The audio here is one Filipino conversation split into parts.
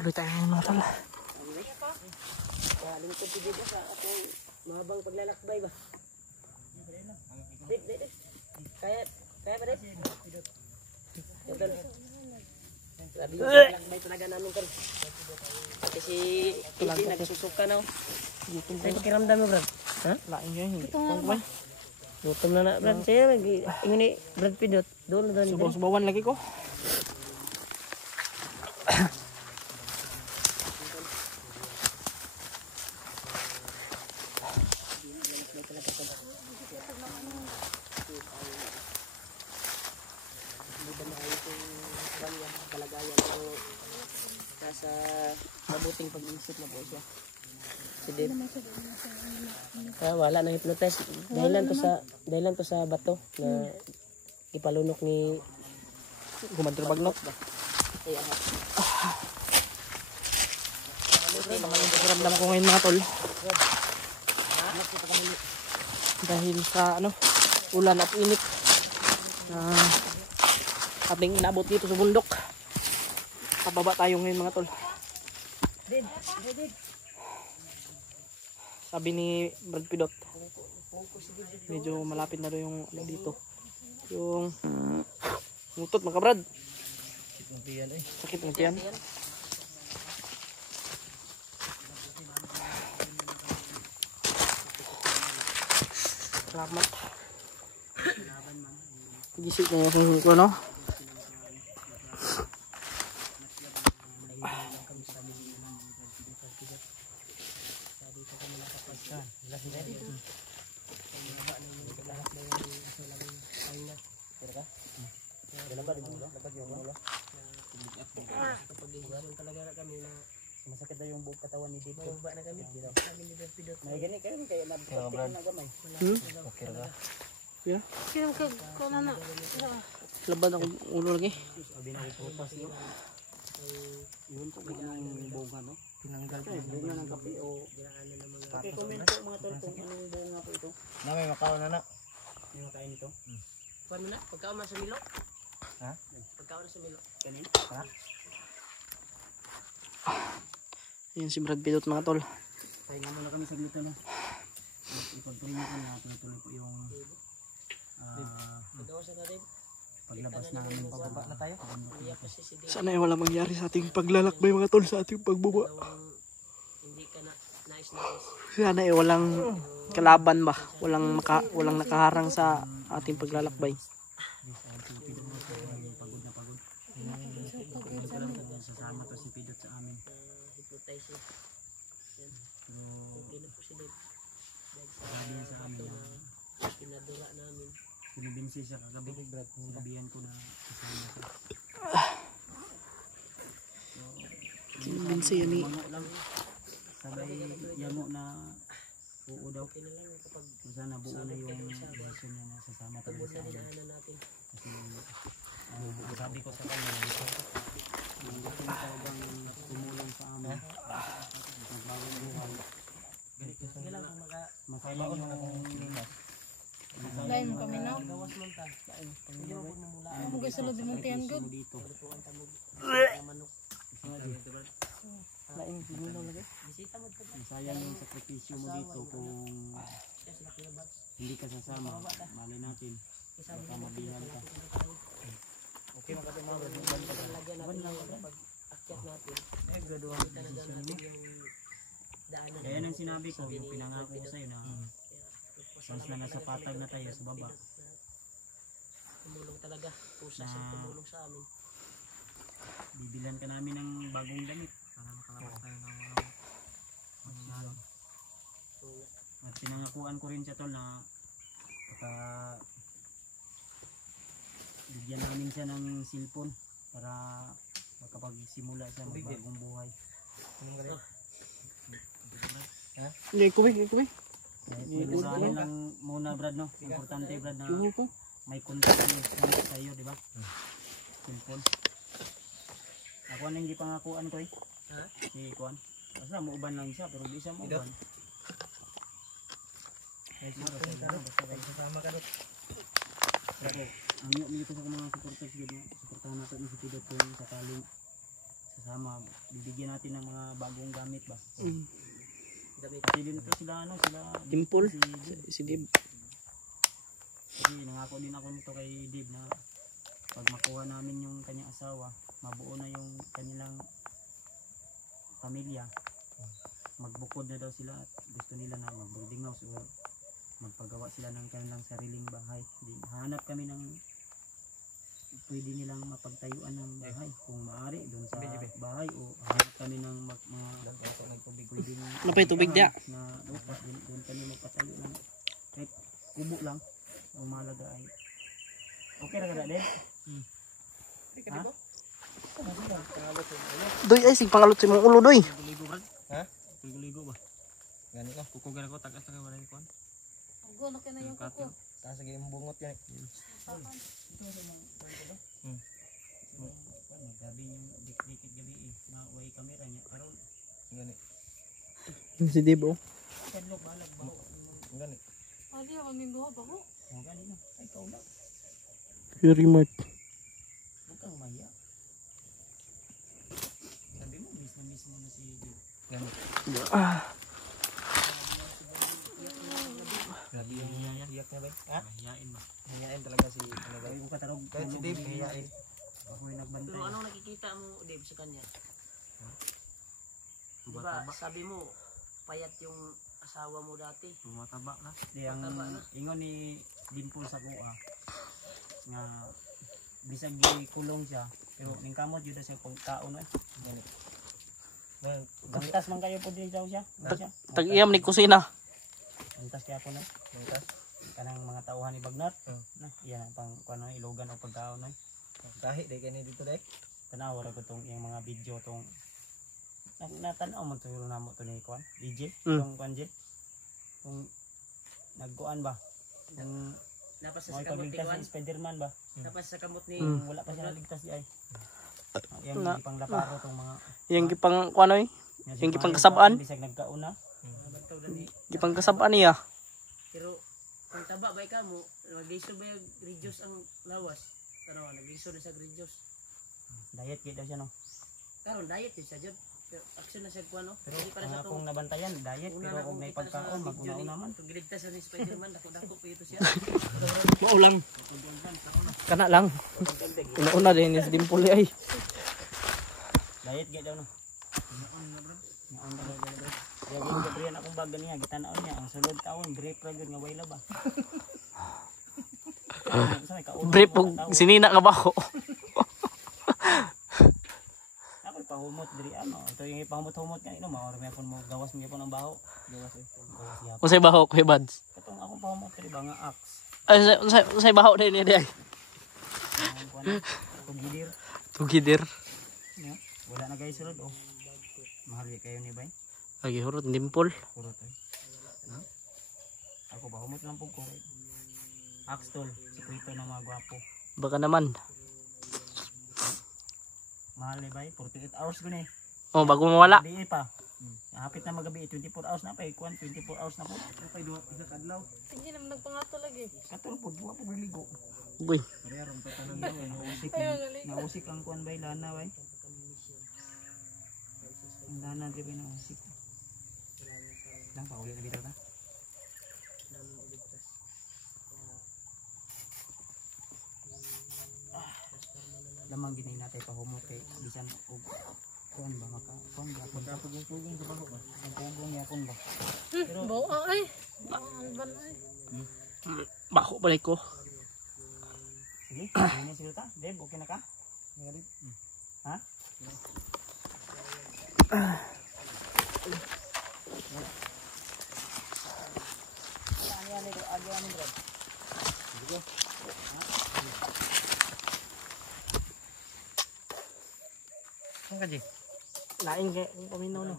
Tuloy tayo ngayon mga tol. Lingkod si Dito sa atong mahabang paglalakbay ba? Dip. Kaya ba rin? Tol. Sabi yung paglalakbay talaga namin tol. Pati si Iti nagsusuka na. Ay pakiramdam mo Brad? Ha? Lain yun. Gutom na Brad. Siya ingon ni Brad Pidot. Doon. Subaw-subawan lagi ko. Nasa mabuting pag-iisip na po siya. Si Dave. Wala nang hypnotize. Dahilan to sa bato na ipalunok ni Gumadrobagnok. Pakiramdam ko ngayon mga tol. Dahil sa ulan at init ating inabot dito sa bundok. Pababa tayo ngayon mga tol. Sabi ni Brad Pidot, medyo malapit na rin yung dito. Yung ngutot mga Brad. Sakit ng tiyan. Salamat. Gisip na yung ko, no? Masakit na yung buong katawan ni Dito. Bumaba na kami. May gani kayo kaya nabukot na gamay. Okay ra. Yeah. Kaya ko na. Laban ako ulo lagi. Sabi na ko pas yo. Yun po yung bunga no. Tinanggal ko bunga ng kape o ginaanan ng mga. Okay, comment po mga tol kung anong bunga po ito. Na may makaw na. Yung makain nito. Paano na? Pagkaon na sa Milo? Ha? Pagkaon na sa Milo. Kanin? Ha? Ayan si Brad Pidot mga tol. Pahinga muna kami saglit na. Ipag-pray nyo ko na tuloy po yung paglabas namin. Pababa na tayo. Sana ay wala mangyari sa ating paglalakbay mga tol, sa ating pagbaba. Sana ay walang kalaban ba, walang nakaharang sa ating paglalakbay. Pagod na pagod. Sasama to si Pidot sa amin. Hypnotize niya. Sabi niya sa amin na pinadura namin. Pinibinsi siya kagabi. Sabihan ko na kasama siya. Binsi yan Sabay yango na oo daw. Sana buo na yung desisyon niya na sasama talaga sa amin. Kasi sabi ko sa kanya gusto niya talagang tumulong sa amin. Magbawang buhay. Masaya yung Lain mo kami no. Mo gusto lo dimuntian gud. Masaya yung sakripisyo mo dito kung hindi ka sasama. Mali natin. Baka mabihan ka. Okay, makatimaw. Ban lang pag-akyat natin. Gradual decision mo. Kaya nang sinabi ko, yung pinangako ko sa'yo na once na nasa patag na tayo sa baba. Tumulong talaga. Pusa siya tumulong sa amin. Bibilan ka namin ng bagong damit para makalabas tayo ng magsalo. At pinangakuan ko rin siya tol na bigyan namin siya ng cellphone para makapagsimula siya ng bagong buhay. Hindi, kubi. Pinasahin lang muna Brad no. Importante Brad na may contact sa iyo, di ba? Cellphone. Ako ang hindi pangakuan ko eh. Ha? Si Kuan. Basta muuban lang siya pero di siya muuban. Kasama ka doon. Pero ang nyo dito sa mga supporters gud, suportahan natin si Pidot kung sakaling kasama bibigyan natin ng mga bagong gamit ba. Mm. Kasi din ito sila sila Dimple. si Si Dib. Kasi nangako din ako nito kay Dave na pag makuha namin yung kanyang asawa, mabuo na yung kanilang pamilya. Magbukod na daw sila at gusto nila na mag-boarding house or magpagawa sila ng kanilang sariling bahay. Hanap kami ng pwede nilang mapagtayuan ng bahay kung maaari doon sa bahay o hanap kami ng mga pwedeng Napay tubig dia. na lupa doon kami magpatayo ng kahit kubo lang ang mahalaga ay okay ra kada din. Ha? Doy ay sig pangalot sa imong ulo doy. Ligo brad. Ha? Ligo ba? Gani ko. Kukugan ako tagas tagas wala kuan. Go na ka na yung kuko. Taas lagi yung bungot yan. Gabi yung dikit gabi na way camera niya karon Gani. Si Dib oh. kadlok balag baho. Gani. Ali ako ninduha ba ko? Mo gani na ay ikaw lang. Very much. Huwag kang maya. Sabi mo miss mo na si Dave. Gani. Ah. Grabe yung iyak niya ba? Ha? Mahiyain ba? Hiyain talaga si ano ba? Ay mo katarog. Kahit si Dave hiyain. Ako yung nagbantay. Pero anong nakikita mo, Dave, sa kanya? Diba, sabi mo, payat yung asawa mo dati. Tumataba na. Di ang Tumataba na. ingon ni Dimple sa kuha nga bisag gikulong siya pero ning kamot jud siya pagkaon eh. Gani. Gantas man kayo po din daw siya. Tag-iyam ni kusina. Gantas kaya po na. Gantas. Kanang mga tauhan ni Bagnat. Hmm. Na, iyan ang pang kuno ilogan o pagkaon eh. Kahit day kani dito day. Tanaw ra ko tong yung mga video tong natanaw man to namo to ni kuan DJ tong kuan DJ tong nagkuan ba yung Napas may sa kamot ni pagligtas Juan. si Spiderman ba Napas sa kamot ni... wala pa siya naligtas di ay yung Na- ipang laparo tong mga Yang gipang kuan oy. yan, Yung si gipang Juan, kasabaan? bisag nagkauna Bantog na ni... Gipang kasabaan niya. Pero, kung taba ba ka mo, mag-iso ba yung reduce ang lawas? Tanawa, nag-iso na sa reduce. diet kay daw siya no Karon diet yun siya dyan. Pero action na siya kuha, no? pero Hindi para ang sa akong itong... nabantayan diet Una pero na kung kung may kita sa pagkaon video maguna ni... naman Itong giligtas na ni Spiderman, dako-dako pa ito siya. Mao lang. Kana lang. Una din ni Dimple ay. diet kay daw no naon na bro yung gabriyan akong baga niya gitanaon niya ang sulod taon brief ra gyud nga way laba Brief og sinina nga bako. ako pahumot diri ano ito yung ipahumot-humot kanino maor may akong mo gawas mo gyapon ang baho gawas gawas Unsay baho ko Bads? katong akong pahumot diri ba nga axe Ay unsay baho din ni ay. ang kuan akong gidir Tugidir. no? Wala na guys sulod oh mahal kayo ni bay Lagi hurot Dimple. puro to ako pahumot lang pug ko axe tol sikwito ng mga gwapo Baka naman. mahal ni bay 48 hours ko ni Oh, bago mawala. Di pa. Hapit na magabi 24 hours na pa kuan 24 hours na po. Pay duha isa ka adlaw. Hindi naman nagpangato lagi. Katol po duha po ligo. Uy, Pareharon pa tanan daw nausik. Ayaw ngali. Nausik ang kuan bay lana bay. Ang lana di bay nausik. Lang pa uli na bitaw ta. Lamang gini natay pahumot kay bisan og kuan ba maka kuan ba pagpugong sa bago ba ang pugong yapon ba Bo ay. Alban ay. bako balik ko. sige ini sila ta Deb okay na ka ha Ang kaji. Lain kay paminaw no.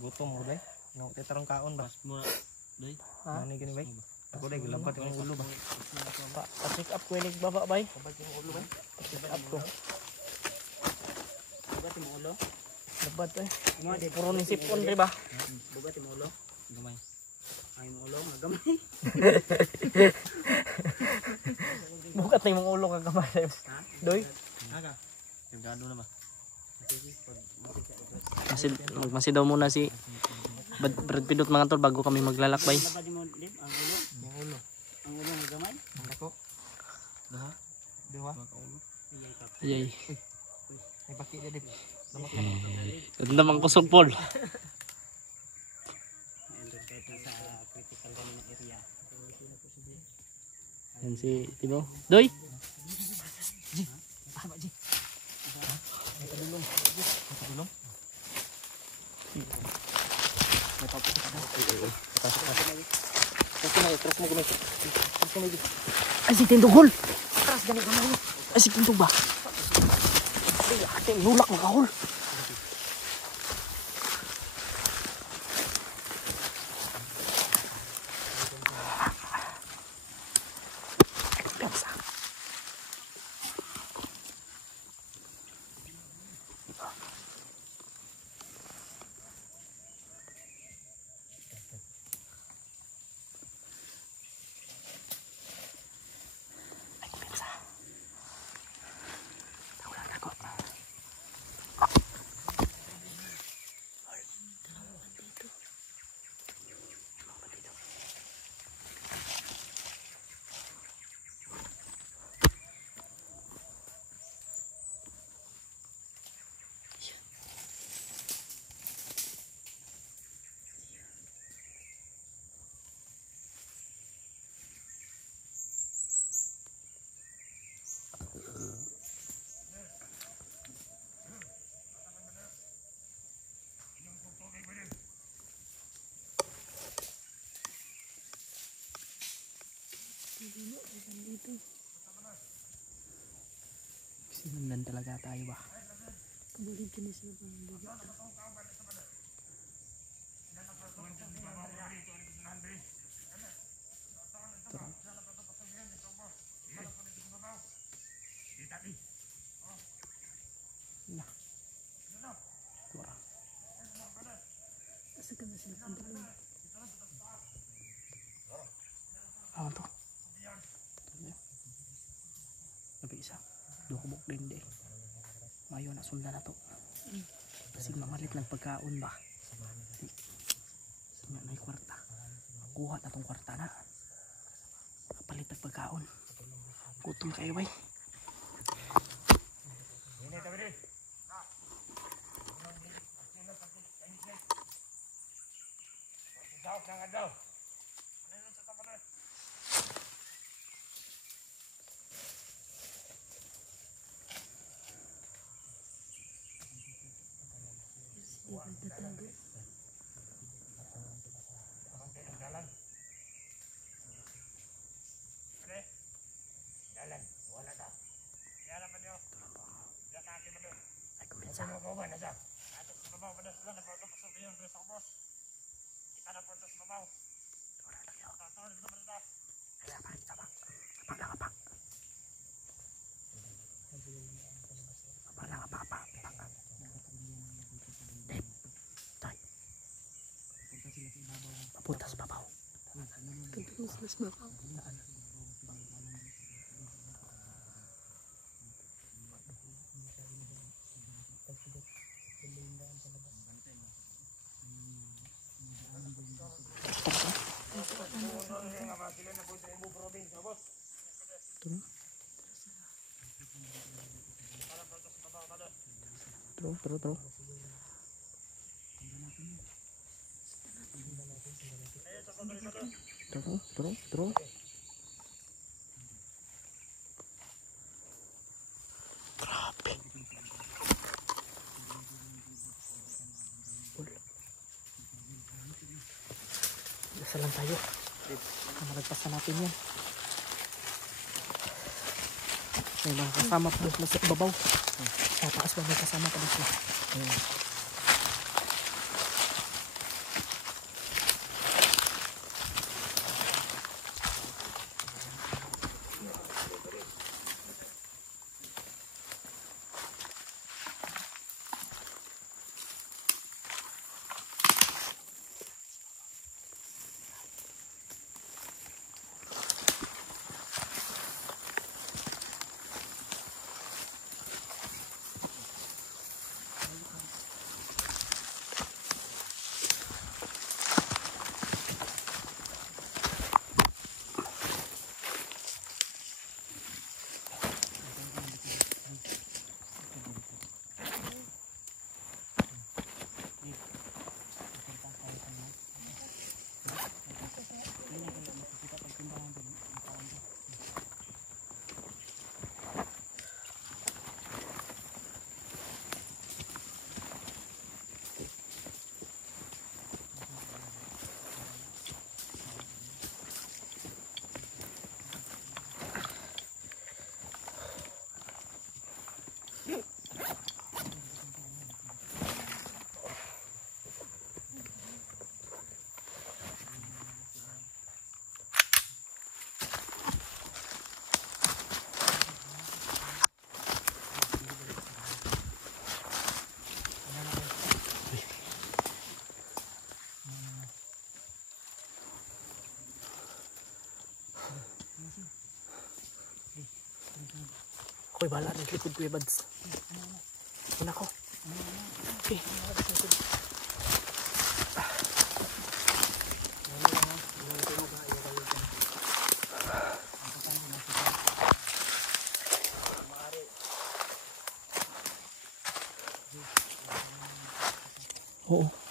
Gutom mo day. No tetarong kaon ba? Muna, doy. Ha? Ani gani bay? Ako day gilampat yung ulo ba? Pa-check up ko ilig baba bay. Kabag yung ulo ba Check up ko. bugat yung ulo Dapat eh. mo di Puro ni sipon di ba? bugat yung ulo gamay ay yung ulo nga gamay Bukat na yung ulo kang kamay. ha Doy. aga Sigado na ba? Magmasi daw muna si Brad Pidot mga tol bago kami maglalakbay. Labad mo dip ang ulo. Yung ulo. Ang ulo ng gamay. Ang dako. Diwa. Ayay ka. Ayay. Ay baki dia dip. Ganda mang kusog Paul. Andun kahit sa critical kami na area. Yan si Tino. Doy! Tama ji. May padulong. May padulong. May padulong. Ay si Tindog hol! Ay si Tindog ba? Ay ate, nulak makahol. Sinundan talaga tayo ba? Kabalik ka na sila pang bigat. Asa ka na sila pang bigat. Ano to? Nabi isa. Dukubok din di. Mayo na sundan na to. Kasi mamalit lang pagkaon ba? Sa nga na kwarta. Kuha na tong kwarta na. Kapalit ng pagkaon. Gutom kayo bay. Nagtatago. Papuntas babaw. Pagdating mas bakaw. Terus. Terus. Grabe. Dasal lang tayo. Malagpasan natin yan. May mga kasama pa doon sa ibabaw. Sa taas ba may kasama pa doon? Ako'y bahala ng likod Kuya Bads. Una ko. Okay. Oo.